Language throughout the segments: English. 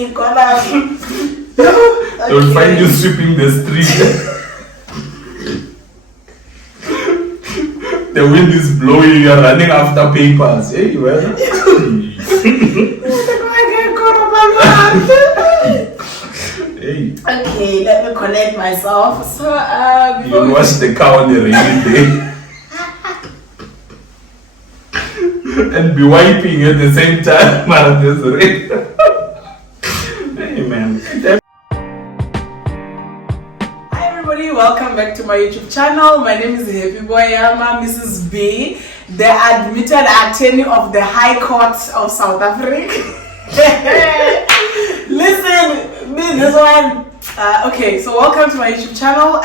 They'll find you sweeping the street. The wind is blowing, you're running after papers. Hey, well. Hey. Okay, let me connect myself. So, you wash the car on a rainy day. And be wiping at the same time. Man, there's rain. Hey, man. Welcome back to my YouTube channel. My name is Happy Boyama, Mrs. B, the admitted attorney of the High Court of South Africa. Listen, this one. Okay, so welcome to my YouTube channel.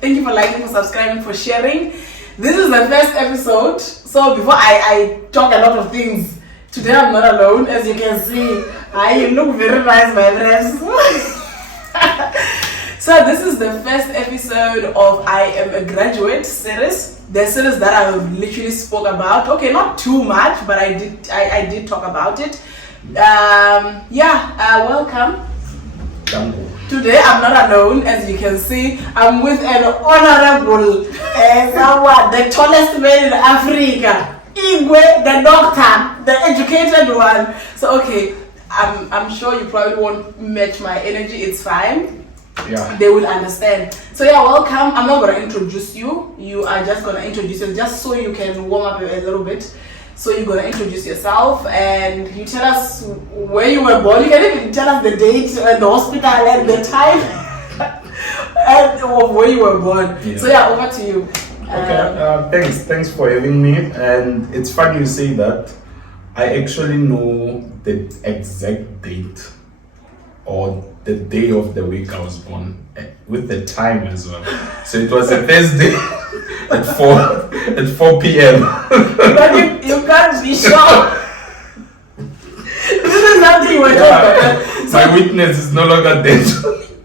Thank you for liking, for subscribing, for sharing. This is the first episode. So before I talk a lot of things, today I'm not alone. As you can see, I look very nice, my friends. So this is the first episode of I Am a Graduate series. The series that I literally spoke about. Okay, not too much, but I did talk about it. Welcome. Today I'm not alone, as you can see. I'm with an honorable, someone, the tallest man in Africa, Igwe, the doctor, the educated one. So okay, I'm sure you probably won't match my energy. It's fine. Yeah. They will understand. So yeah, welcome. I'm not gonna introduce you. You are just gonna introduce yourself, just so you can warm up a little bit. So you're gonna introduce yourself and you tell us where you were born. You can even tell us the date and the hospital and the time and of where you were born. Yeah. So yeah, over to you. Okay. Thanks for having me. And it's funny you say that. I actually know the exact date or the day of the week I was born, with the time as well. So it was a Thursday at 4 p.m. But you can't be sure. This is something you were talking about. So my witness is no longer dead.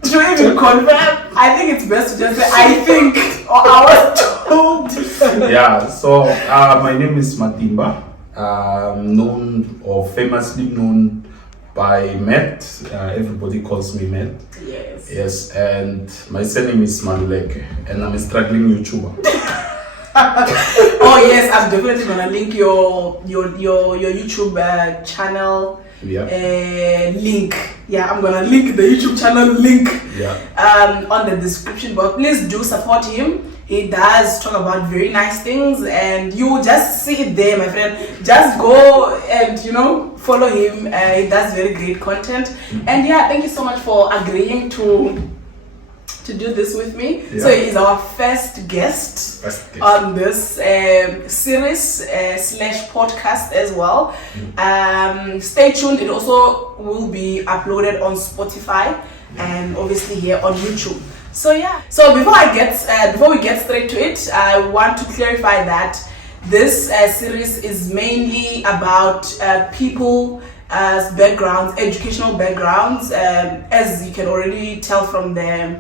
To even confirm, I think it's best to just say I think or I was told. Yeah. So my name is Matimba, known or famously known by Matt. Everybody calls me Matt. Yes, and my surname is Maluleke, and I'm a struggling YouTuber. Oh yes, I'm definitely gonna link your YouTube channel. Yeah. Link. Yeah, I'm gonna link the YouTube channel link. Yeah. On the description box. Please do support him. He does talk about very nice things, and you just see it there, my friend. Just go and follow him. He does very great content. Mm-hmm. And yeah, thank you so much for agreeing to do this with me. Yeah. So he's our first guest on this series / podcast as well. Mm-hmm. Stay tuned. It also will be uploaded on Spotify and obviously here on YouTube. So yeah. So before we get straight to it, I want to clarify that this series is mainly about people's backgrounds, educational backgrounds. As you can already tell from the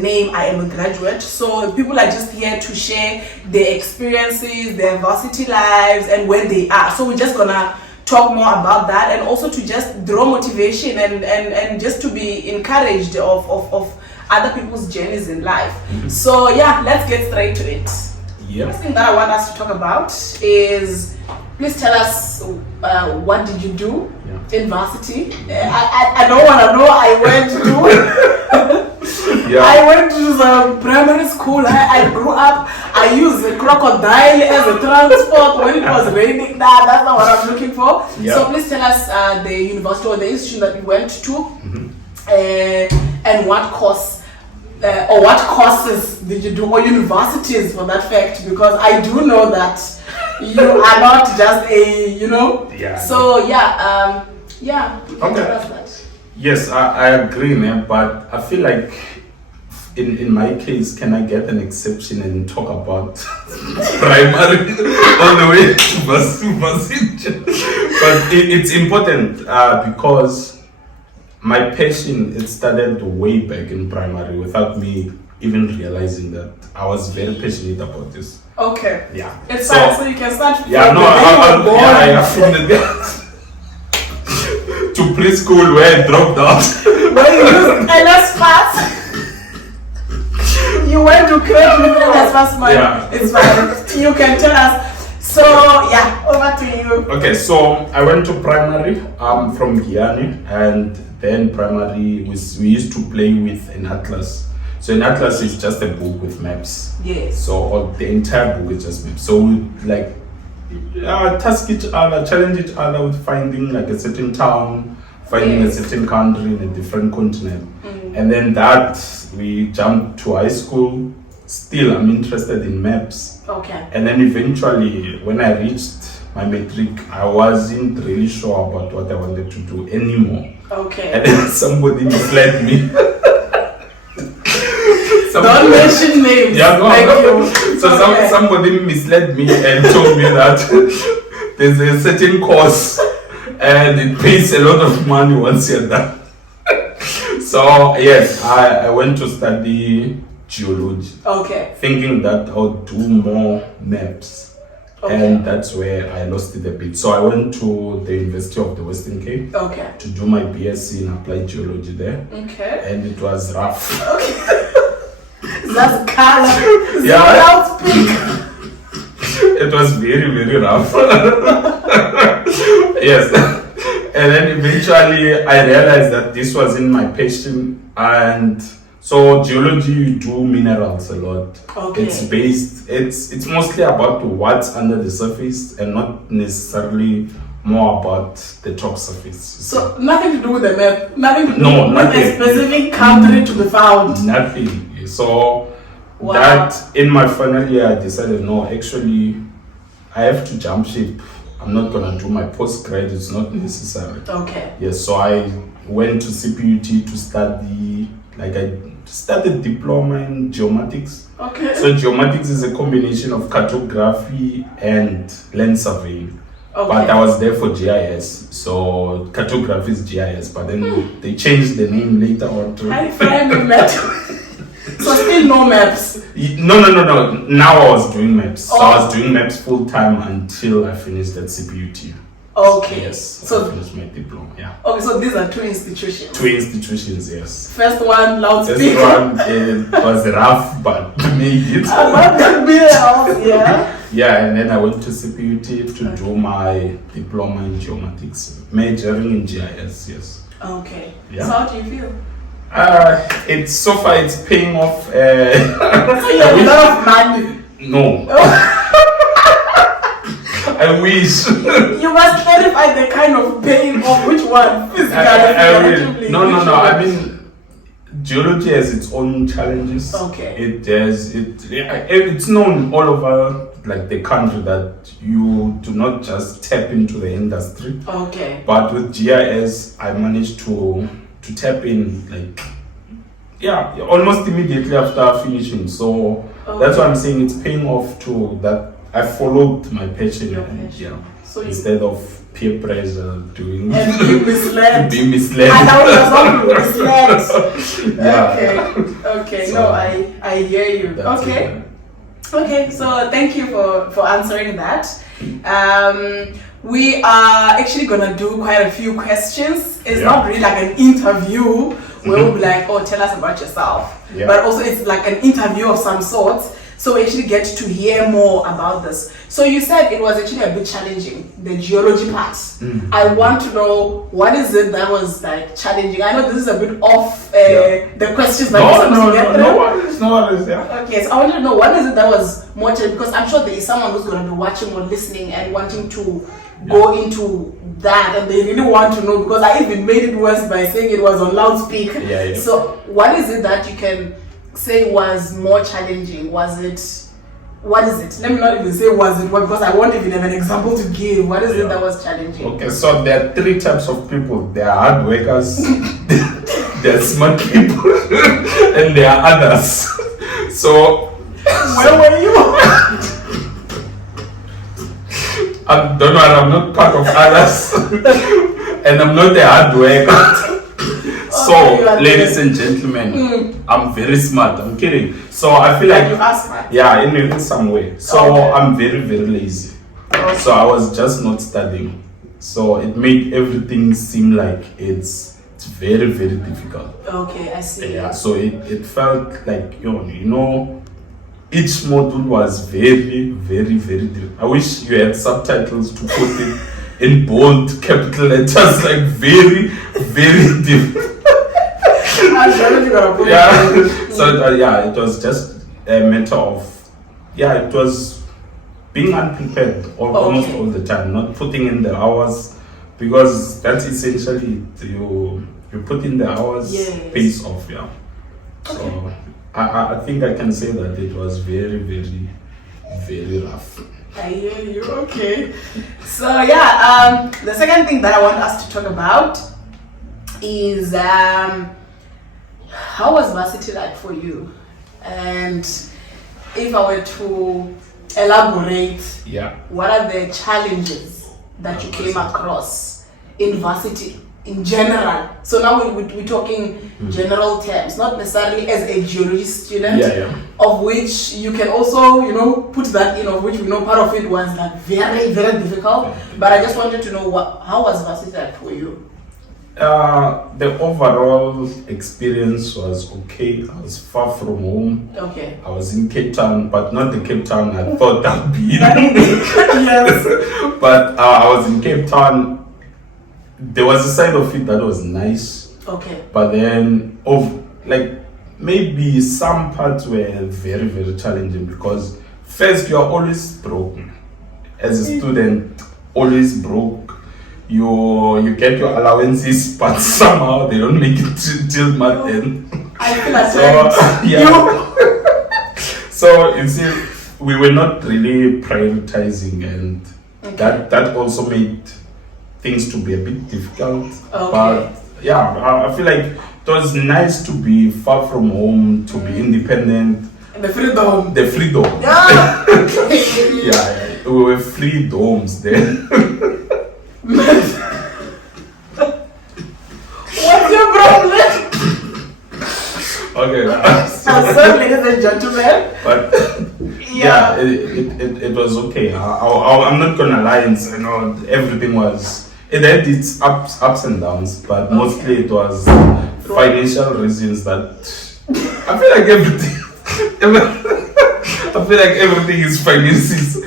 name, I am a graduate. So people are just here to share their experiences, their varsity lives, and where they are. So we're just gonna talk more about that, and also to just draw motivation and just to be encouraged of other people's journeys in life. Mm-hmm. So yeah, let's get straight to it. Yep. The first thing that I want us to talk about is, please tell us what did you do in varsity? I don't want to know. I went to the primary school. I grew up. I used the crocodile as a transport when it was raining. That's not what I'm looking for. Yep. So please tell us the university or the institution that you went to, and what course. Or what courses did you do, or universities for that fact, because I do know that you are not just a, Yeah. So yeah, you can tell us that. Yes, I agree, man, but I feel like in my case, can I get an exception and talk about primary all the way to varsity? But it's important because my passion, it started way back in primary without me even realizing that I was very passionate about this. Okay. Yeah. It's fine, so you can start from from the day. To preschool where I dropped out. When you used LS Pass. You went to create with LS Pass, man. Yeah. It's fine. You can tell us. So yeah, over to you. Okay, so I went to primary. I'm from Guyana, and then primary we used to play with an atlas. So an atlas is just a book with maps. Yes. So the entire book is just maps. So we like task each other, challenge each other with finding like a certain town, finding a certain country in a different continent. And then that we jumped to high school. Still, I'm interested in maps. Okay. And then eventually, when I reached my matric, I wasn't really sure about what I wanted to do anymore. Okay. And then somebody misled me. Don't mention names. Yeah, no, Thank no. you. So somebody misled me and told me that there's a certain course and it pays a lot of money once you're done. So yes, I went to study geology. Okay. Thinking that I'll do more maps. Okay. And that's where I lost it a bit. So I went to the University of the Western Cape Okay. to do my BSc in applied geology there. Okay. And it was rough. Okay. That's color. Yeah. Loudspeak. It was very, very rough. Yes. And then eventually I realized that this wasn't my passion. And so geology, you do minerals a lot. Okay. It's mostly about what's under the surface and not necessarily more about the top surface. So nothing to do with the map. Nothing to do No, with nothing. a specific country to be found. Nothing. So Wow. that in my final year, I decided, no, actually, I have to jump ship. I'm not gonna do my postgrad. It's not necessary. Okay. Yes. So I went to CPUT to study. Like I studied diploma in geomatics. Okay. So geomatics is a combination of cartography and land surveying. Okay. But I was there for GIS. So cartography is GIS, but then they changed the name later on to. I finally met. So still no maps. No. Now I was doing maps. So I Oh. was doing maps full time until I finished at CPUT. Okay. Yes. So I finished my diploma. Yeah. okay. So these are two institutions. Two institutions. Yes. First one, loudspeak. This one it was rough, but made it. About the bill, yeah. Yeah, and then I went to CPUT to do my diploma in geomatics, majoring in GIS. Yes. Okay. Yeah. So how do you feel? It's so far it's paying off. So you have a lot of money. No. I wish. You must clarify the kind of paying of which one. Physically, figuratively, No. which I one? mean, geology has its own challenges. Okay. It's known all over like the country that you do not just tap into the industry. Okay. But with GIS, I managed to tap in almost immediately after finishing. So that's why I'm saying it's paying off to that I followed my passion. Your And, passion. So you- instead of peer pressure doing And being misled. being misled. I know you're so misled. Yeah. Okay. So, No, I hear you. That's Okay. it. Okay, so thank you for answering that. We are actually gonna do quite a few questions. It's not really like an interview where we'll be like, oh, tell us about yourself. Yeah. But also it's like an interview of some sort. So we actually get to hear more about this. So you said it was actually a bit challenging, the geology part. I want to know, what is it that was like challenging? I know this is a bit off the questions that you're supposed to get through. No worries, yeah. Okay, so I want to know, what is it that was more challenging? Because I'm sure there is someone who's going to be watching or listening and wanting to go into that, and they really want to know, because I even made it worse by saying it was on loudspeak. Yeah. So what is it that you can say was more challenging? What is it? Let me not even say was it, because I won't even have an example to give. What is it that was challenging? Okay, so there are three types of people. There are hard workers, there are smart people, and there are others. So Where were you? don't worry, I'm not part of others, and I'm not a hard worker. So, ladies and gentlemen, I'm very smart. I'm kidding. So I feel like you are smart. Yeah, in some way. So Okay. I'm very, very lazy. Okay. So I was just not studying. So it made everything seem like it's very, very difficult. Okay, I see. Yeah, so it felt like, each module was very, very, very difficult. I wish you had subtitles to put it in bold capital letters, like very, very difficult. Yeah. So it was just a matter of, it was being unprepared almost all the time, not putting in the hours, because that's essentially it. You put in the hours, pays off. Yeah. So I think I can say that it was very, very, very rough. I hear you. Okay. So the second thing that I want us to talk about is how was varsity like for you? And if I were to elaborate, what are the challenges that you came across in varsity in general? So now we're talking general terms, not necessarily as a geology student, of which you can also, put that in, of which we know part of it was like very, very difficult. But I just wanted to know how was varsity like for you? The overall experience was okay. I was far from home. Okay. I was in Cape Town, but not the Cape Town I thought I'd be in. Yes. But I was in Cape Town. There was a side of it that was nice. Okay. But then, maybe some parts were very, very challenging because first you are always broke. As a student, always broke. You get your allowances, but somehow they don't make it till month end. I feel like So you see, we were not really prioritizing, and that also made things to be a bit difficult. But I feel like it was nice to be far from home, to be independent. The freedom. The freedom. Yeah. We were free domes then. What's your problem? Okay. So, ladies and gentlemen. But it was okay. I'm not gonna lie and say everything was. It had its ups and downs, but mostly it was financial reasons that I feel like everything. I feel like everything is finances.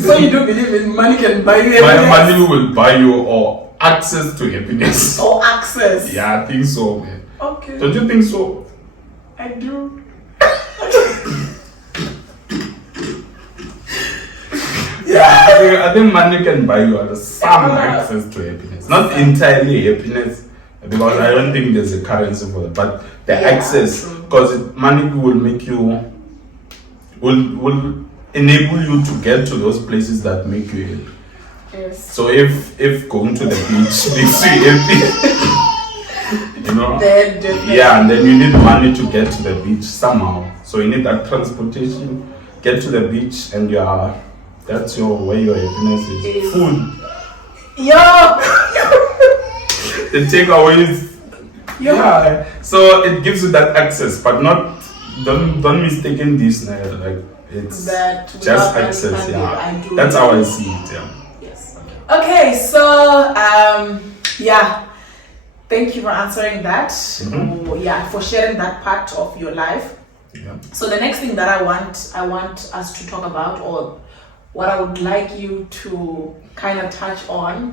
So you do believe in money can buy you happiness? Money will buy you or access to happiness. Or access? Yeah, I think so, man. Okay. Don't you think so? I do. I think money can buy you some access to happiness. Not entirely happiness, because I don't think there's a currency for it, but the access, because money will make you, will enable you to get to those places that make you happy. Yes. So if going to the beach makes you happy, and then you need money to get to the beach somehow. So you need that transportation, get to the beach, and that's where your happiness is. Food. The takeaways. Yeah. So it gives you that access, but don't mistaken this like it's that just access. That's how I see it. Yes. Okay. So thank you for answering that. For sharing that part of your life. So the next thing that I want us to talk about, or what I would like you to kind of touch on,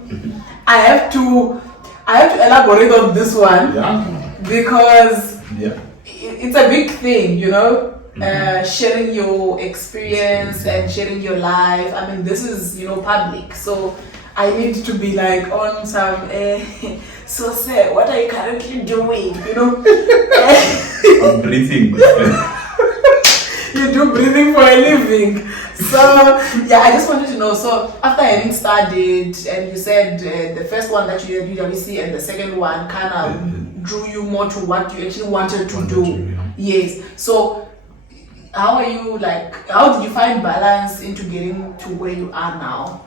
I have to elaborate on this one because it's a big thing, sharing your experience and sharing your life. I mean, this is public, so I need to be like on some. So, sir, what are you currently doing? I'm breathing. You do breathing for a living. So, I just wanted to know. So, after having studied, and you said the first one that you did UWC and the second one kind of drew you more to what you actually wanted to do. Yes. So, how did you find balance into getting to where you are now?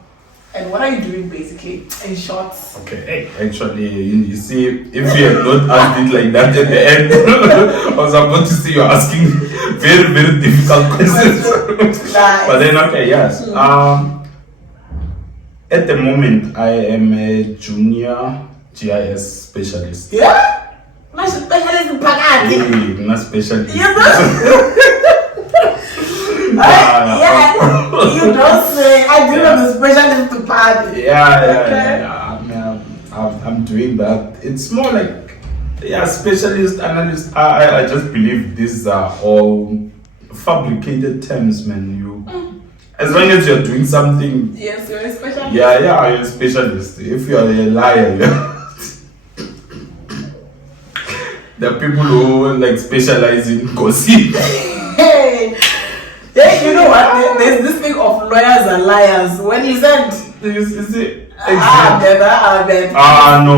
And what are you doing basically, in short? Okay, actually, you see, if you had not asked it like that at the end, I was about to say you're asking very, very difficult questions. But then, yes. At the moment, I am a junior GIS specialist. Yeah? Not specialist in Pagani. Hey, not specialist. You you don't say. I do know the specialist to party. Yeah. I'm doing that. It's more like, specialist, analyst. I just believe these are all fabricated terms, man. As long as you're doing something. Yes, you're a specialist. Yeah, you're a specialist. If you're a liar, there are people who like specialize in gossip. Hey, you know what? There's this thing of lawyers and liars. When you said, You see? No,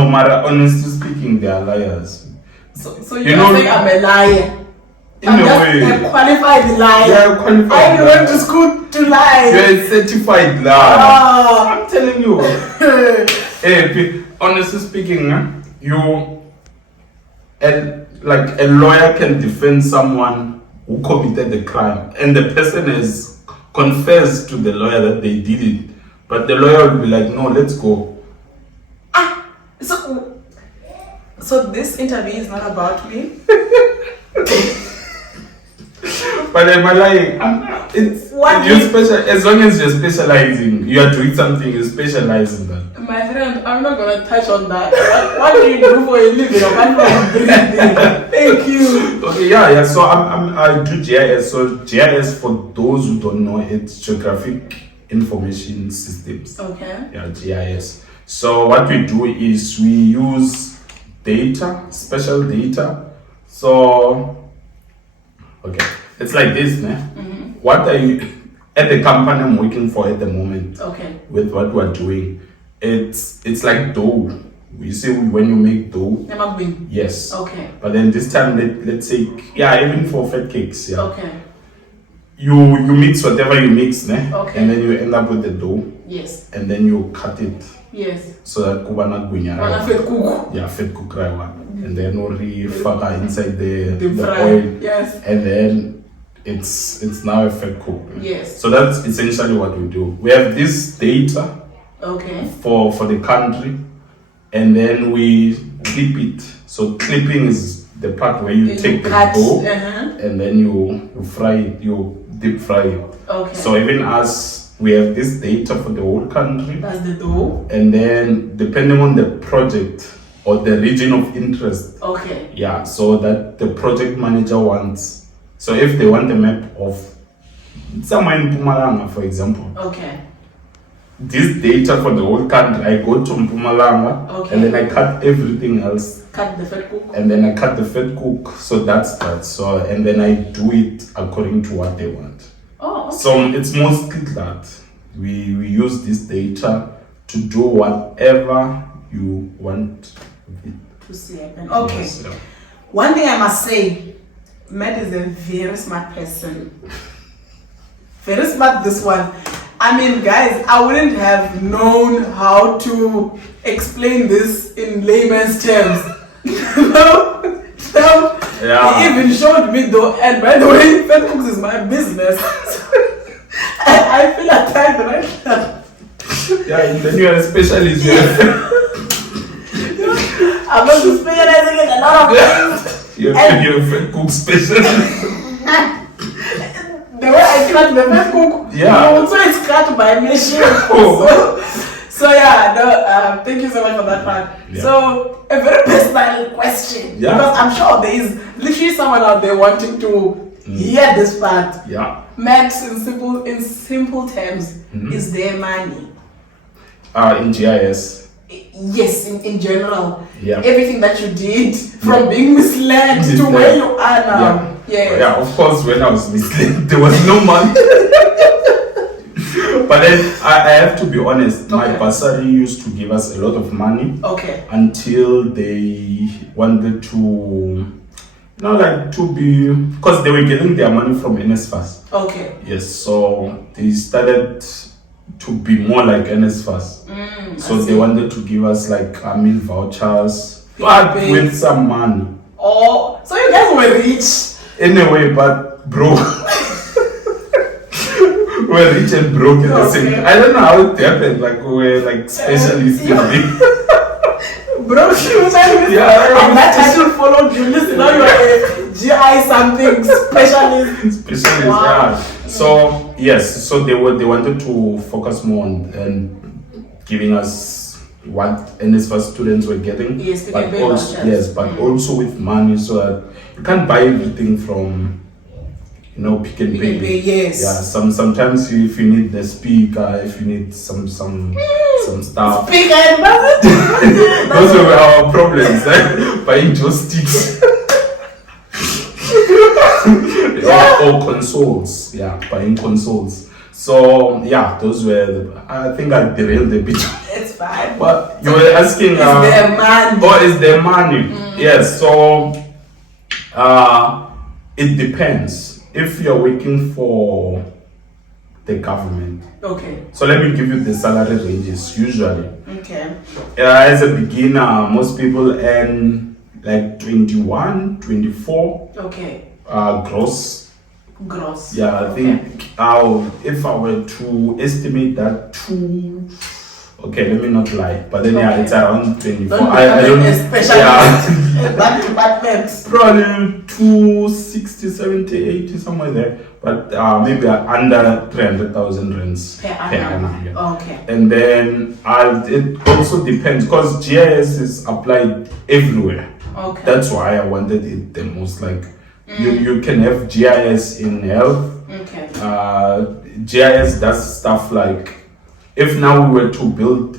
Mara, honestly speaking, they are liars. So you're saying I'm a liar? In a way. A qualified liar. Yeah, qualified. I went to school to lie. You're a certified liar. I'm telling you. Hey, honestly speaking, a lawyer can defend someone who committed the crime, and the person has confessed to the lawyer that they did it, but the lawyer will be like, no, let's go. So this interview is not about me. But am I lying? As long as you're specializing, you are doing something, you specialize in that. My friend, I'm not gonna touch on that. What do you do for a living? Thank you. Okay, so I do GIS. So GIS, for those who don't know, it's Geographic Information Systems. Okay. Yeah, GIS. So what we do is we use data, special data. So, okay, it's like this, ne? Mm-hmm. What are you at the company I'm working for at the moment? Okay. With what we're doing, it's like dough. You see, when you make dough. Yes. Okay. But then this time, let's say, even for fat cakes, Okay. You mix whatever you mix, ne? Okay. And then you end up with the dough. Yes. And then you cut it. Yes. So that kubana gunya. Fat cook. Yeah, fat cook raiwa. And then we faga inside the fry. oil. Yes. And then it's now a fat cook. Yes. So that's essentially what we do. We have this data. Okay. For the country, and then we clip it. So clipping is the part where you take the dough, and then you fry it, you deep fry it. Okay. So even as we have this data for the whole country. That's the dough. And then depending on the project or the region of interest. Okay. Yeah, so that the project manager wants. So if they want a map of somewhere in Mpumalanga, for example. Okay. This data for the whole country, I go to Mpumalanga, and then I cut everything else. Cut the fat cook. And then I cut the fat cook, so that's that. So, and then I do it according to what they want. Oh, okay. So it's mostly that. We use this data to do whatever you want to see happen. Okay. Yes, yeah. One thing I must say, Matt is a very smart person. Very smart, this one. I mean, guys, I wouldn't have known how to explain this in layman's terms. So he even showed me though, and by the way, Fat Cooks is my business. I feel attacked right now. Yeah, then you are a specialist. I'm not specializing in a lot of things. You're a Fat Cook specialist. The way I cut the fat cook, so it's cut by machine. Thank you so much for that part. Yeah. So, a very personal question, because I'm sure there is literally someone out there wanting to hear this part. Yeah. Max, in simple terms, is there money? In GIS. Yes, in general. Yeah. Everything that you did, from being misled to where you are now. Yeah, of course, when I was misled, there was no money. But then I have to be honest, my bursary used to give us a lot of money. Okay. Until they wanted to, because they were getting their money from NSFAS. Okay. Yes, so they started to be more like NSFAS. So they wanted to give us like meal vouchers, but with some money. Oh, so you guys were rich. Anyway, but bro, we're rich and broke in the same. Okay. I don't know how it happened. Like we're like specialists. Bro, she was telling me, and that title followed you. Listen, now you are a GI something specialist. Specialist, Wow. yeah. So yes, so they wanted to focus more on giving us what NSFAS students were getting. Yes, they but can pay also, vouchers. yes, but also with money, so that you can't buy everything from, you know, Pick and Pay. Yes. Yeah, sometimes if you need the speaker, if you need some stuff. Speaker and Those were our problems, buying joysticks. or consoles, buying consoles. So those were. I think I derailed a bit. It's fine. But you were asking. Is there money? Oh, is there money? Yes. So, it depends. If you're working for the government. Okay. So let me give you the salary ranges usually. Okay. As a beginner, most people earn like 21, 24. Okay. Gross. Yeah, I think if I were to estimate that okay, let me not lie, but then it's around 24. I don't especially that department. Probably 260, 70, 80, somewhere there. But maybe under 300,000 rands per annum. Yeah. Okay. And then it also depends because GIS is applied everywhere. Okay. That's why I wanted it the most. Like you can have GIS in health. Okay. GIS does stuff like if now we were to build,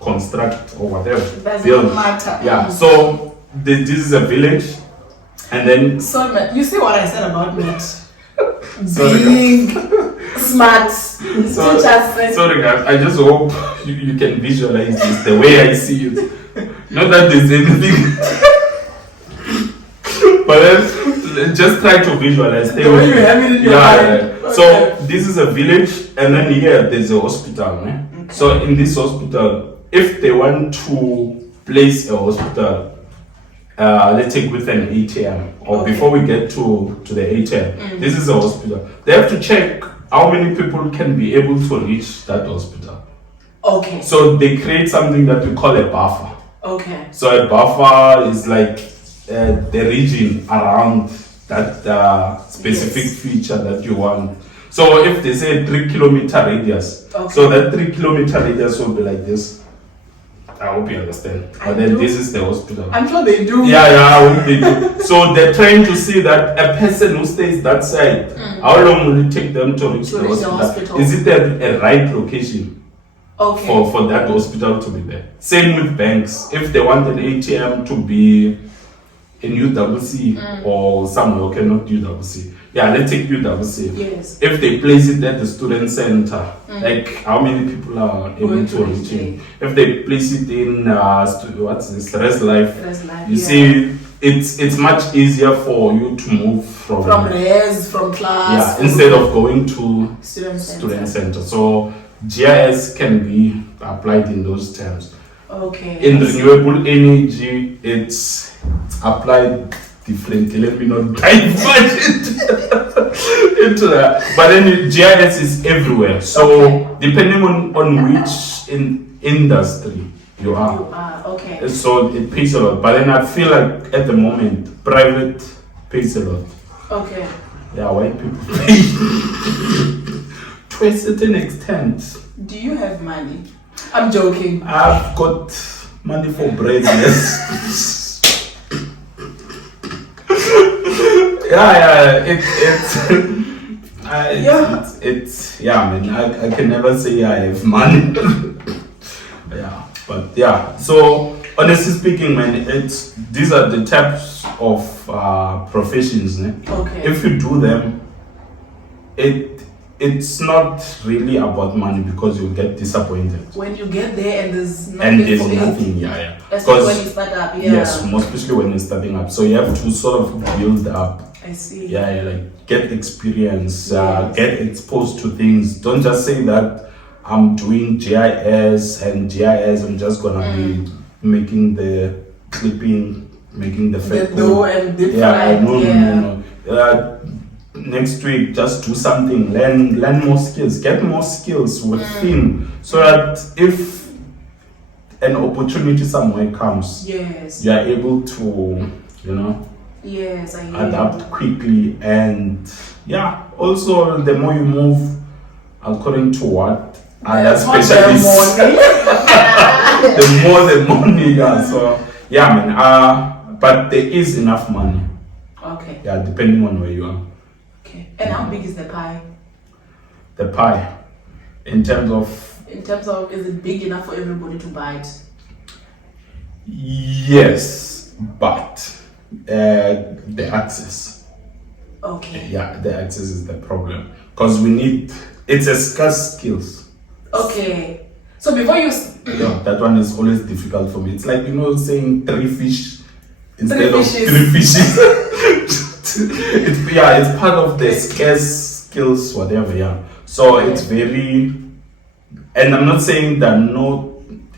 construct or whatever. Does build. not matter. Yeah. So this is a village, and then. So you see what I said about Matt? Sorry, Big, smart, teachers. Sorry guys, I just hope you can visualize this the way I see it. Not that there's anything, but then just try to visualize. The way you have it in your mind. Yeah. So this is a village, and then here there's a hospital. Okay? So in this hospital, if they want to place a hospital, let's take with an ATM, or before we get to the ATM, this is a hospital. They have to check how many people can be able to reach that hospital. Okay. So they create something that we call a buffer. Okay. So a buffer is like the region around that specific feature that you want. So if they say 3 kilometer radius, so that 3 kilometer radius will be like this. I hope you understand. But then this is the hospital. I'm sure they do. Yeah, I hope they do. So they're trying to see that a person who stays that side, how long will it take them to reach the hospital? Is it a right location? Okay. For that hospital to be there. Same with banks. If they want an ATM to be in UWC or somewhere, okay, not UWC. Yeah, let's take UWC. Yes. If they place it at the student center, like how many people are able to reach it? If they place it in what's this, Res Life, you see, it's much easier for you to move from class. Yeah, instead of going to student center. So GIS can be applied in those terms. Okay. In renewable energy, it's applied differently. Let me not dive much into that. But then GIS is everywhere. So depending on which industry you are. Okay. So it pays a lot. But then I feel like at the moment, private pays a lot. Okay. Yeah, white people pay. To a certain extent. Do you have money? I'm joking. I've got money for bread, yes. I can never say I have money. So honestly speaking, man, these are the types of professions. Okay. If you do them, it's not really about money because you'll get disappointed. When you get there and there's nothing. Especially when you start up, Yes, most especially when you're starting up. So you have to sort of build up. I see. Like get experience, get exposed to things. Don't just say that I'm doing GIS and GIS, I'm just gonna be making the clipping, making the fake. No. next week, just do something, learn more skills, get more skills within, so that if an opportunity somewhere comes, yes, you are able to, you know, yes, I hear adapt you. quickly. And yeah, also the more you move according to what other specialists, the more the money. Yeah, so yeah, man. But there is enough money. Okay. Yeah, depending on where you are. Okay. And how big is the pie? The pie, in terms of, is it big enough for everybody to buy it? yes, but the access. Okay. Yeah, the access is the problem, because it's a scarce skills. Okay. So before you Yeah, that one is always difficult for me. It's like, you know, saying 3 fish instead of fishes. 3 fishes. It's part of the scarce skills, whatever. Yeah. So it's very, and I'm not saying that not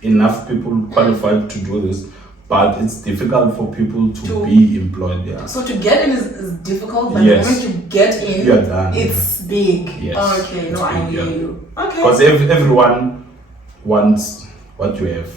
enough people qualified to do this, but it's difficult for people to be employed. Yeah. So to get in is difficult, but Yes. when to get in, You're done. it's big. Yes. Okay. It's No, I big, hear yeah. you. Okay. Because everyone wants what you have.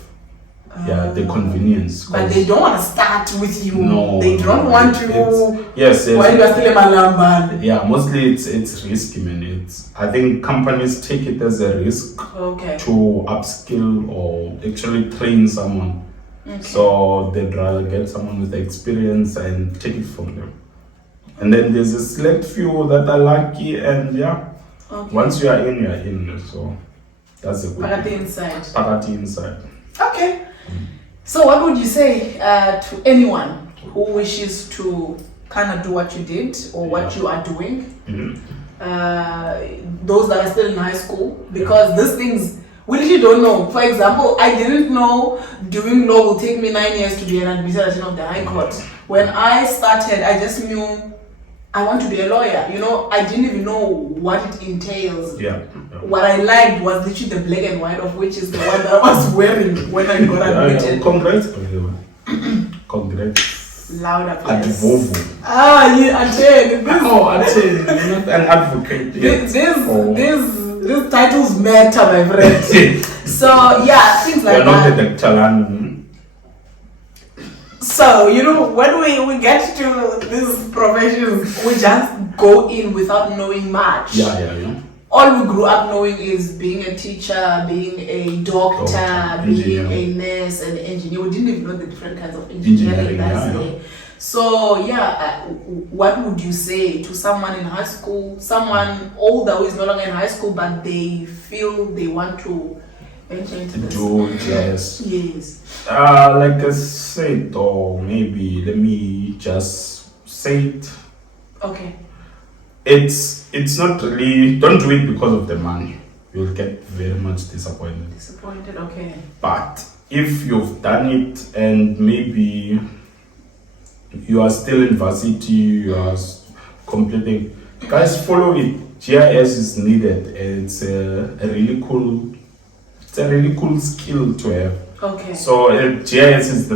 Yeah, the convenience. But they don't want to start with you. No, they don't no, want to. Yes. While you are still a malamba. Yeah, mostly it's risky, man. I think companies take it as a risk Okay. to upskill or actually train someone. Okay. So they'd rather get someone with experience and take it from them. And then there's a select few that are lucky, and yeah, Okay. once you are in, you're in. So that's a good Party thing. inside. Party inside. Okay. So what would you say to anyone who wishes to kind of do what you did or what you are doing? Mhm. Those that are still in high school, because these things we really don't know. For example, I didn't know doing law will take me 9 years to be an administrator of the High Court. When I started, I just knew I want to be a lawyer. You know, I didn't even know what it entails. Yeah. What I liked was literally the black and white of which is the one that I was wearing when I got admitted. Congrats. Congrats. Louder, At please. Volvo. Yeah, Ajay. You're not an advocate yet. These titles matter, my friend. So yeah, things like You're not that. the Dr. So, you know, when we get to these professions, we just go in without knowing much. Yeah. All we grew up knowing is being a teacher, being a doctor, being engineer. a nurse, and engineer. We didn't even know the different kinds of engineering that's there. So, what would you say to someone in high school, someone older who is no longer in high school, but they feel they want to venture into this? Do GIS. Yes. Like I said, or maybe let me just say it. Okay. It's not really, don't do it because of the money. You'll get very much disappointed. Disappointed, okay. But if you've done it and maybe you are still in varsity, you are completing, guys, follow it. GIS is needed. It's a really cool skill to have. Okay. So GIS is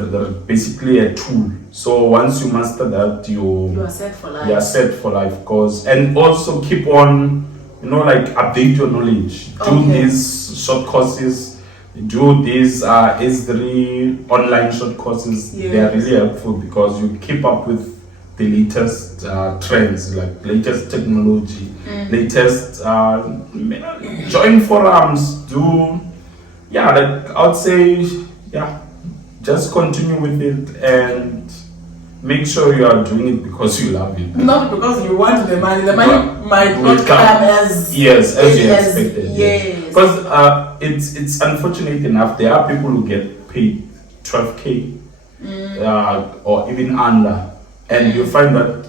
basically a tool. So once you master that, you are set for life. You are set for life, cause, and also keep on, like update your knowledge. Do these short courses. Do these S3 online short courses. Yes. They are really helpful because you keep up with the latest trends, like latest technology, latest join forums. I would say, just continue with it and make sure you are doing it because you love it. Not because you want the money. The money might will not come as you expected. Yes. Because it's unfortunate enough, there are people who get paid 12K or even under, and you find that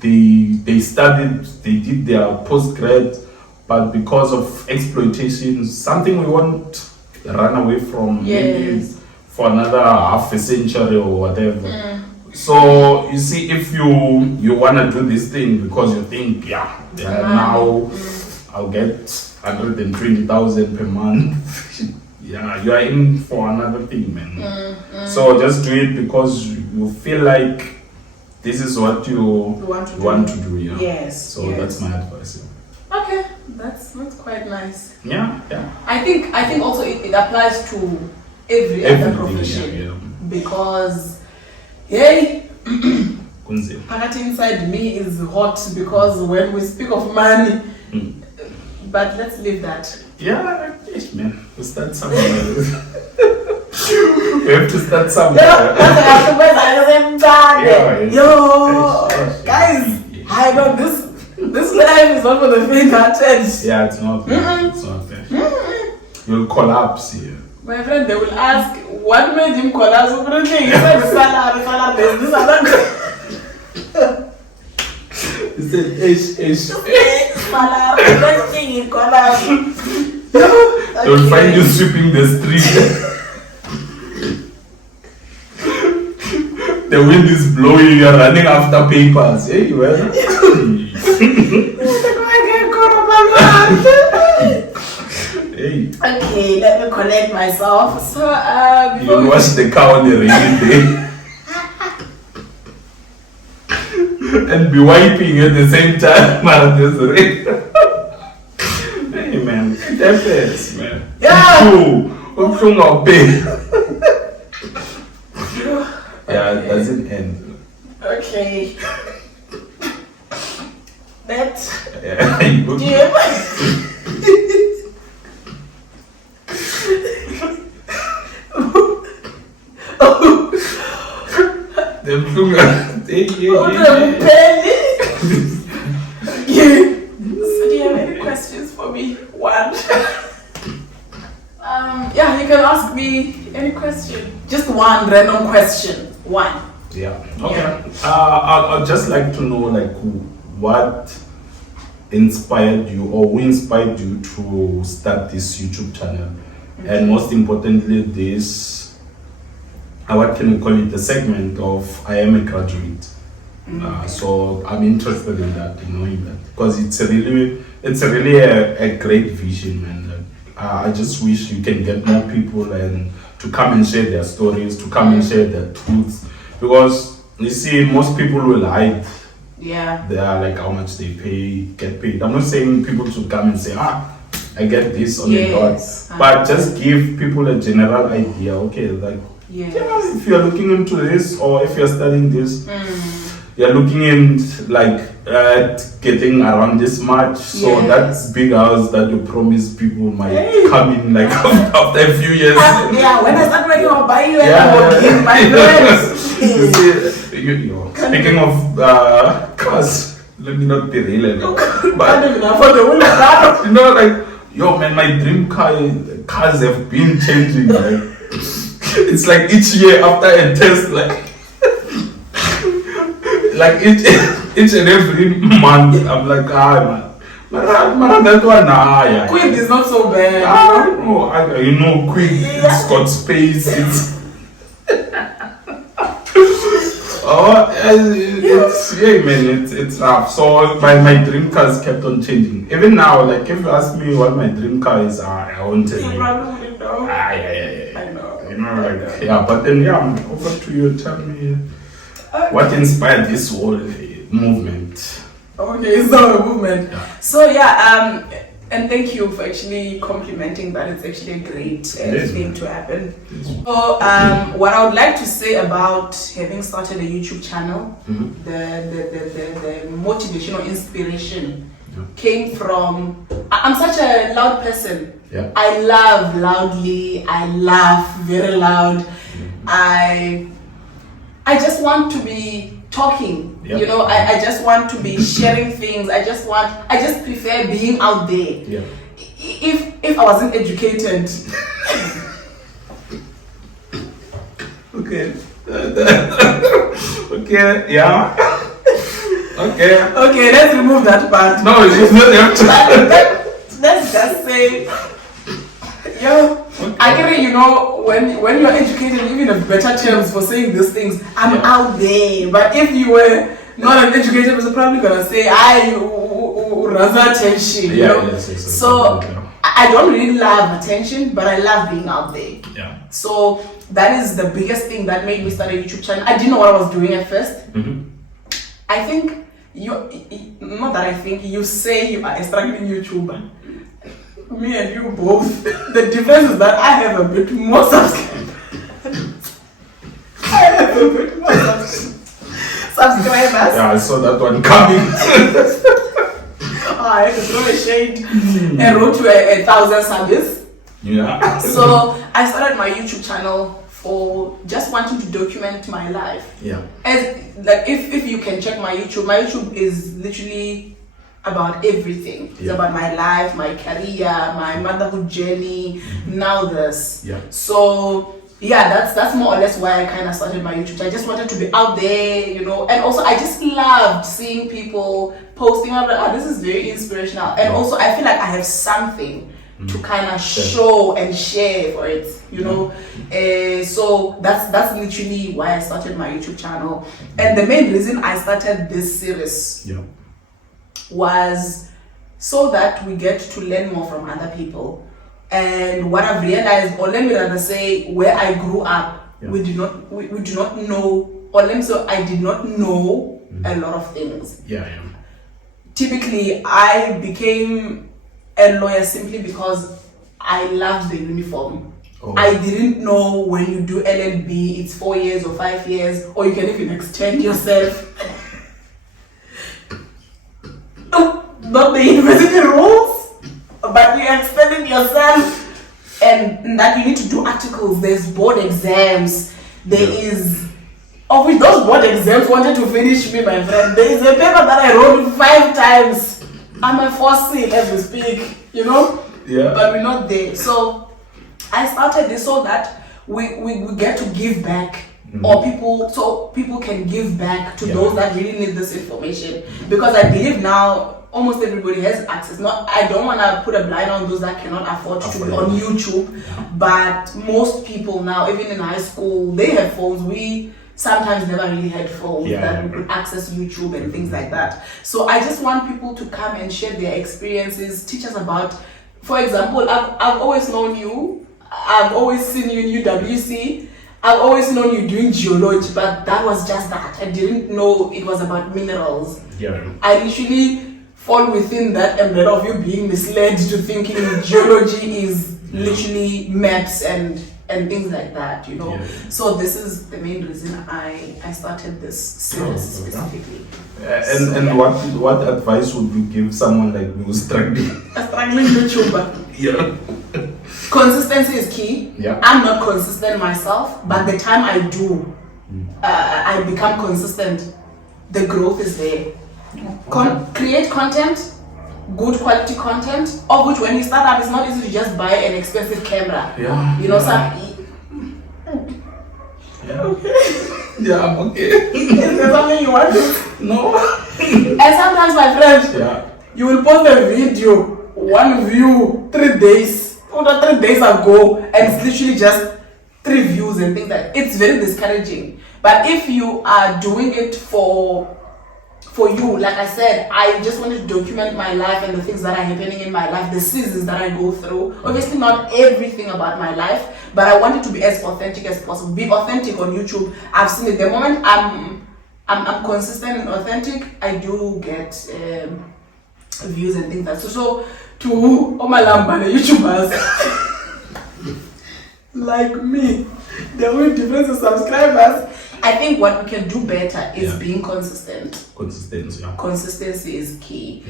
they studied, they did their postgrad, but because of exploitation, something we won't run away from maybe for another half a century or whatever. So you see, if you want to do this thing because you think now I'll get 120,000 per month, you are in for another thing, man. So just do it because you feel like this is what you want to do. Yeah. Yes. So that's my advice. Yeah. Okay, that's quite nice. Yeah. I think also it applies to every other profession because, hey, Pakati inside me is hot because when we speak of money, but let's leave that. Yeah, yes, man. We start somewhere. We have to start somewhere. Guys, I know this life is not for the faint-hearted. Yeah, it's not. It's not there. You'll collapse here. My friend, they will ask, what made him collapse? He said, salary, this other. He said, They'll find you sweeping the street. The wind is blowing, you're running after papers. Hey, well. Hey. Okay, let me connect myself. So, you wash the car on a rainy day. And be wiping at the same time. Man, there's rain. Hey, man. It happens, man. Yeah. Yeah, it doesn't end. Okay. That. Yeah. So do you have any questions for me? One. Yeah, you can ask me any question. Just one random question. One. Yeah. Okay. I'd just like to know, like, what inspired you, or who inspired you to start this YouTube channel, and most importantly, this, what can we call it, the segment of I am a graduate. So I'm interested in that, knowing that, because it's really a great vision, and I just wish you can get more people and to come and share their stories, to come and share their truths, because you see, most people will hide. Yeah. They are like how much they get paid. I'm not saying people to come and say, I get this on the dot, but just give people a general idea. Okay, like, if you're looking into this, or if you're studying this, you're looking in at getting around this much. So that big house that you promise people might come in like after a few years. Yeah, when I start working, I'll buy you and my friends. Speaking of cars, let me not derail it. But like, yo man, my dream cars have been changing. Like, it's like each year after a test, like each and every month, I'm like, man, that one, yeah. Quick is not so bad. Quick, it's got space. It's it's rough. So my dream cars kept on changing. Even now, like, if you ask me what my dream car is, I won't tell you. You probably wouldn't know. I know. But then over to you. Tell me. What inspired this whole movement? Okay, so a movement. Yeah. So and thank you for actually complimenting that. It's actually a great thing to happen. So what I would like to say about having started a YouTube channel, the motivational inspiration came from, I'm such a loud person. Yeah. I laugh loudly. I laugh very loud. I just want to be talking, I just want to be sharing things. I just prefer being out there. Yeah. If I wasn't educated. Okay. Okay, yeah. Okay, let's remove that part. No, it's not. Let's just say, actually, when you're educated, even in better terms for saying these things, I'm out there. But if you were not an educated person, probably gonna say, rather attention, So I don't really love attention, but I love being out there. Yeah. So that is the biggest thing that made me start a YouTube channel. I didn't know what I was doing at first. I think not that I think, you say you are a struggling YouTuber. Me and you both. The difference is that I have a bit more subscribers. I have a bit more subscribers. Yeah, I saw that one coming. I had to throw a shade and wrote to 1,000 subs. Yeah. So I started my YouTube channel for just wanting to document my life. Yeah. As like if you can check my YouTube is literally about everything. It's about my life, my career, my motherhood journey, now this. Yeah. So yeah, that's more or less why I kind of started my YouTube. I just wanted to be out there, you know, and also I just loved seeing people posting. I'm like, this is very inspirational, and also I feel like I have something to kind of show and share for it, you know. So that's literally why I started my YouTube channel, and the main reason I started this series was so that we get to learn more from other people. And what I've realized, or let me rather say, where I grew up, we do not know, or let me say, I did not know a lot of things. Typically, I became a lawyer simply because I loved the uniform. I didn't know when you do LLB, it's 4 years or 5 years, or you can even extend yourself. Not the university rules, but you extended yourself, and that you need to do articles. There's board exams. There is, of which those board exams wanted to finish me, my friend. There is a paper that I wrote 5 times. I'm a 4C as we speak, you know. But we're not there. So I started this so that we get to give back. Or people can give back to those that really need this information, because I believe now almost everybody has access. I don't want to put a blind on those that cannot afford to be on YouTube, but most people now, even in high school, they have phones. We sometimes never really had phones that we could access YouTube and things like that. So I just want people to come and share their experiences, teach us about, for example, I've always known you, I've always seen you in UWC, I've always known you doing geology, but that was just that. I didn't know it was about minerals. I literally fall within that umbrella of you being misled to thinking geology is literally maps and things like that, you know. So this is the main reason I started this series specifically. And what advice would you give someone like me who's struggling? A struggling YouTuber. Consistency is key. I'm not consistent myself, but the time I do, I become consistent. The growth is there. Create content, good quality content, of which when you start up, it's not easy to just buy an expensive camera. You know, I'm okay. Is there something you want to? No. And sometimes, my friend, you will post a video, 1 view, 3 days. 3 days ago, and it's literally just 3 views and things like that. It's very discouraging. But if you are doing it for you, like I said, I just wanted to document my life and the things that are happening in my life, the seasons that I go through. Obviously not everything about my life, but I wanted to be as authentic as possible. Be authentic on YouTube. I've seen it. The moment I'm consistent and authentic, I do get views and things like that. So to all my Lambana YouTubers like me, the only difference in subscribers, I think what we can do better is being consistent. Consistency is key.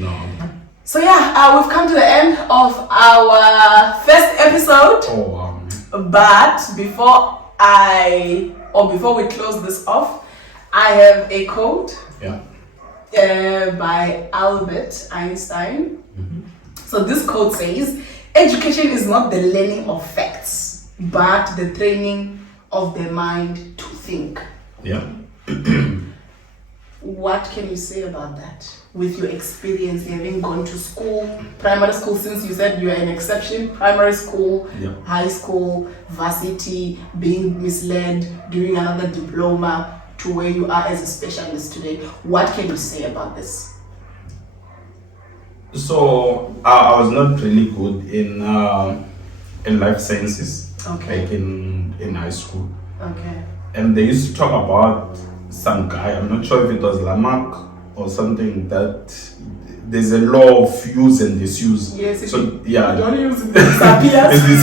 So we've come to the end of our first episode. But before we close this off, I have a quote by Albert Einstein. So this quote says, "Education is not the learning of facts, but the training of the mind to think." What can you say about that? With your experience, having gone to school, primary school, since you said you are an exception, primary school, high school, varsity, being misled, doing another diploma, to where you are as a specialist today. What can you say about this? So I was not really good in life sciences, like in high school. And they used to talk about some guy, I'm not sure if it was Lamarck or something, that there's a law of use and disuse. Yes, so yeah, you don't use it, it disappears.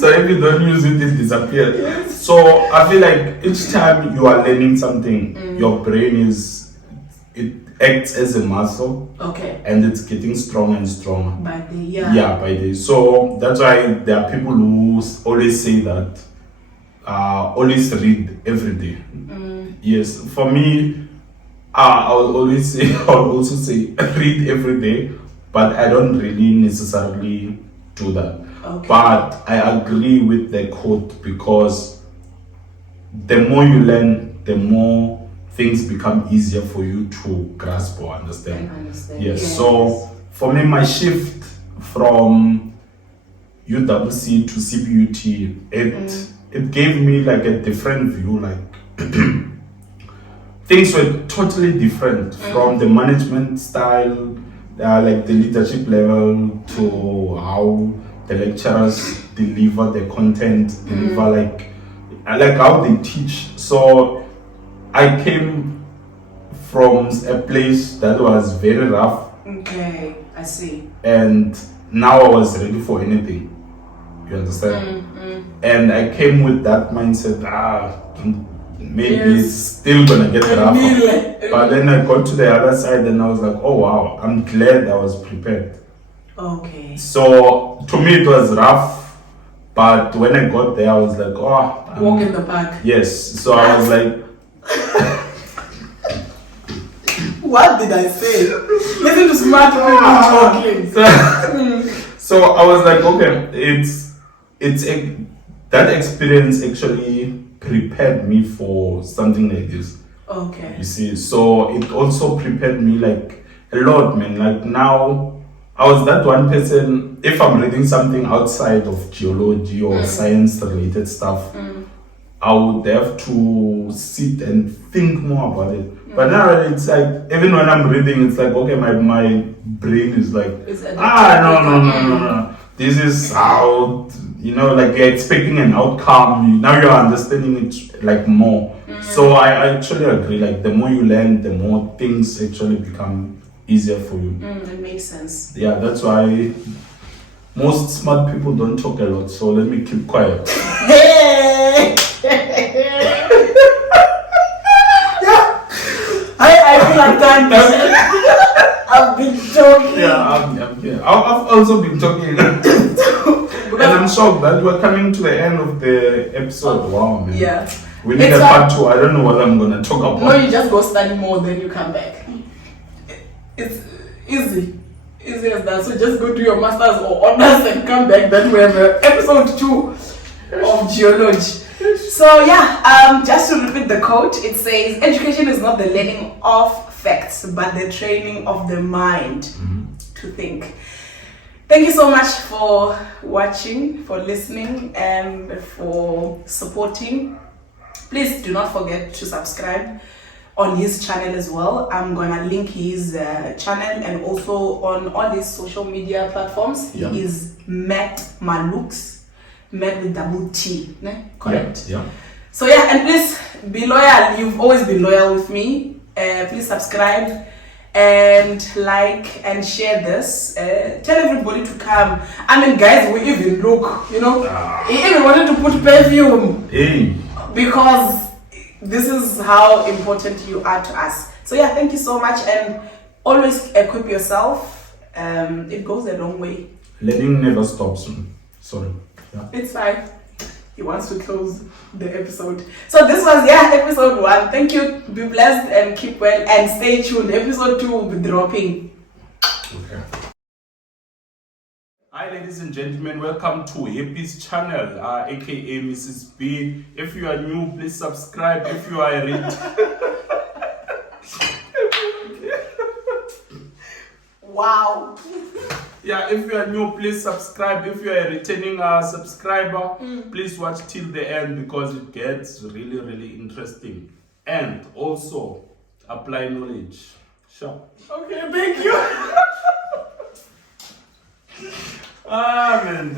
So if you don't use it, it disappears. Yes. So I feel like each time you are learning something, your brain it acts as a muscle. Okay. And it's getting stronger and stronger. By the by the. So that's why there are people who always say that always read every day. Yes, for me, I'll also say read every day, but I don't really necessarily do that. Okay. But I agree with the quote, because the more you learn, the more things become easier for you to grasp or understand. Yes. So for me, my shift from UWC to CBUT, it gave me like a different view. Like things were totally different from the management style, like the leadership level, to how the lecturers deliver the content, deliver like how they teach. So I came from a place that was very rough. Okay, I see. And now I was ready for anything. You understand? And I came with that mindset, maybe it's still gonna get rougher. But then I got to the other side and I was like, oh wow, I'm glad I was prepared. Okay. So to me it was rough, but when I got there I was like, walk in the park. Yes. So I was like, what did I say? Listen to smart people talking. So I was like, okay, that experience actually prepared me for something like this. Okay. You see, so it also prepared me like a lot, man. Like now, I was that one person, if I'm reading something outside of geology or science-related stuff, I would have to sit and think more about it. But now it's like, even when I'm reading, it's like, okay, my brain is like, no. This is how, like you're expecting an outcome. Now you're understanding it like more. So I actually agree. Like the more you learn, the more things actually become easier for you. It makes sense. Yeah, that's why most smart people don't talk a lot. So let me keep quiet. Hey! I feel like that. I've been talking. I've also been talking. And I'm shocked that we're coming to the end of the episode. Wow, man. Yeah. We need a part 2. I don't know what I'm going to talk about. No, you just go study more, then you come back. It's easy. Easy as that. So just go do your masters or honors and come back. Then we have episode 2 of Geology. So just to repeat the quote, it says, education is not the learning of facts, but the training of the mind to think. Thank you so much for watching, for listening, and for supporting. Please do not forget to subscribe on his channel as well. I'm gonna link his channel and also on all his social media platforms. Yeah. He is Matt Malux, Matt with double T, ne? Correct? Yeah. So and please be loyal. You've always been loyal with me. Please subscribe and like and share this. Tell everybody to come. I mean, guys, we even look, he even wanted to put perfume. Hey. Because this is how important you are to us. So thank you so much, and always equip yourself. It goes a long way. Learning never stops. Sorry. Yeah. It's fine. He wants to close the episode. So this was episode 1. Thank you. Be blessed and keep well and stay tuned. Episode 2 will be dropping. Okay. Hi ladies and gentlemen, welcome to Happy's channel, aka Mrs. B. If you are new, please subscribe. If you are a Wow. if you are new, please subscribe. If you are a returning subscriber, please watch till the end because it gets really, really interesting. And also, apply knowledge. Sure. Okay, thank you. Man,